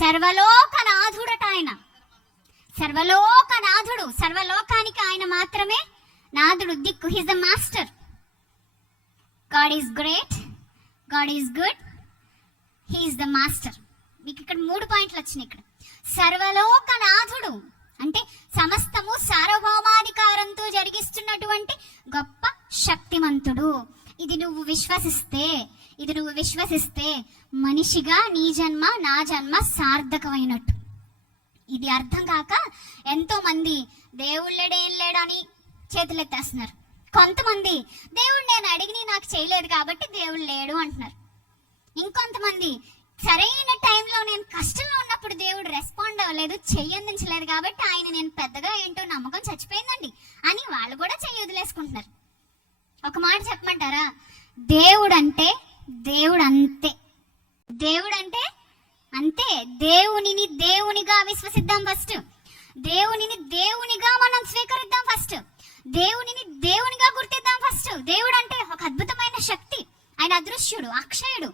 సర్వలోకనాథుడట ఆయన. సర్వలోకనాథుడు, సర్వలోకానికి ఆయన మాత్రమే నాథుడు, దిక్కు. He's the master. God is great, God is good, he's the master. మీకు ఇక్కడ 3 పాయింట్లు వచ్చినాయి. ఇక్కడ సర్వలోకనాథుడు అంటే సమస్తము సార్వభౌమాధికారంతో జరిగిస్తున్నటువంటి గొప్ప శక్తిమంతుడు. ఇది నువ్వు విశ్వసిస్తే మనిషిగా నీ జన్మ నా జన్మ సార్థకమైనట్టు. ఇది అర్థం కాక ఎంతో మంది దేవుళ్ళేడేం లేడని చేతులెత్తేస్తున్నారు. కొంతమంది దేవుడు నేను అడిగి నాకు చేయలేదు కాబట్టి దేవుడు లేడు అంటున్నారు. ఇంకొంతమంది సరైన టైంలో నేను కష్టంలో ఉన్నప్పుడు దేవుడు రెస్పాండ్ అవ్వలేదు, చెయ్యందించలేదు కాబట్టి ఆయన నేను పెద్దగా ఏంటో నమ్మకం చచ్చిపోయిందండి అని వాళ్ళు కూడా చెయ్యి వదిలేసుకుంటున్నారు. ఒక మాట చెప్పమంటారా? దేవుడు అంటే అంతే. దేవునిని దేవునిగా విశ్వసిద్దాం ఫస్ట్. దేవునిని దేవునిగా మనం స్వీకరిద్దాం ఫస్ట్. దేవునిని దేవునిగా గుర్తిద్దాం ఫస్ట్. దేవుడు అంటే ఒక అద్భుతమైన శక్తి. ఆయన అదృశ్యుడు, అక్షయుడు.